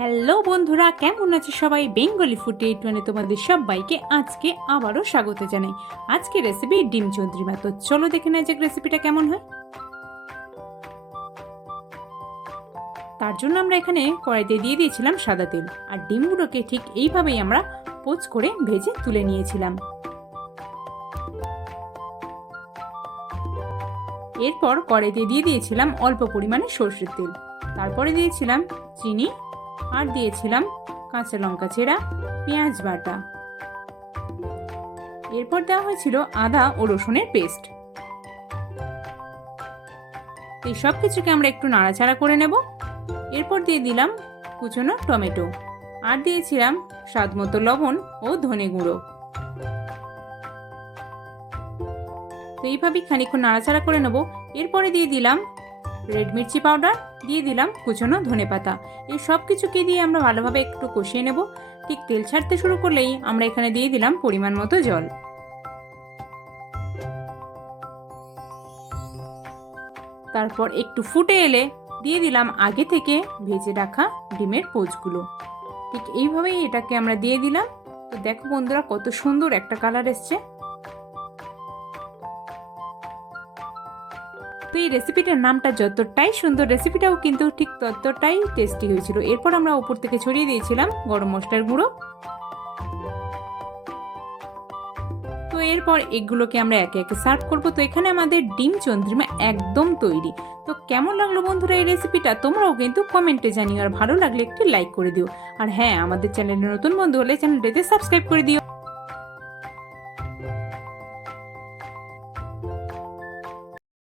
Hello বন্ধুরা, কেমন আছে সবাই? বেঙ্গলি ফুড এইট ওয়ানে তোমাদের সবাইকে আজকে আবারও স্বাগত জানাই। আজকে রেসিপি ডিম চন্দ্রিমা। তো চলো দেখে নেওয়া যাক রেসিপিটা কেমন হয়। তার জন্য আমরা এখানে কড়াইতে দিয়ে দিয়েছিলাম সাদা তেল। আর ডিমগুলোকে ঠিক এইভাবেই আমরা পোচ করে ভেজে তুলে নিয়েছিলাম। এরপর কড়াইতে দিয়ে দিয়েছিলাম অল্প পরিমাণে সর্ষের তেল। তারপরে দিয়েছিলাম চিনি আর দিয়েছিলাম কাঁচা লঙ্কা চেরা, পেঁয়াজ বাটা। এরপর দেওয়া হয়েছিল আদা ও রসুনের পেস্ট। এই সব কিছুকে আমরা একটু নাড়াচাড়া করে নেব। এরপর দিয়ে দিলাম কুচনো টমেটো। আর দিয়েছিলাম স্বাদ মতো লবণ ও ধনে গুঁড়ো। তো এইভাবেই খানিক্ষণ নাড়াচাড়া করে নেব। এরপরে দিয়ে দিলাম রেড মির্চি পাউডার, দিয়ে দিলাম কুচনো ধনে পাতা। এই সব কিছুকে দিয়ে আমরা ভালোভাবে একটু কষিয়ে নেব। ঠিক তেল ছাড়তে শুরু করলেই আমরা এখানে দিয়ে দিলাম পরিমাণ মতো জল। তারপর একটু ফুটে এলে দিয়ে দিলাম আগে থেকে ভেজে রাখা ডিমের পোচগুলো। ঠিক এইভাবেই এটাকে আমরা দিয়ে দিলাম। তো দেখো বন্ধুরা কত সুন্দর একটা কালার এসছে। তো এই রেসিপিটার নামটা যতটাই সুন্দর রেসিপিটাও কিন্তু ঠিক ততটাই টেস্টি হয়েছিল। এরপর আমরা ওপর থেকে ছড়িয়ে দিয়েছিলাম গরম মশলার গুঁড়ো। তো এরপর এগুলোকে আমরা একে একে সার্ভ করব। তো এখানে আমাদের ডিম চন্দ্রিমা একদম তৈরি। তো কেমন লাগল বন্ধুরা এই রেসিপিটা তোমরাও কিন্তু কমেন্টে জানিও। আর ভালো লাগলে একটি লাইক করে দিও। আর হ্যাঁ আমাদের চ্যানেলে নতুন বন্ধু হলে চ্যানেলটিতে সাবস্ক্রাইব করে দিও।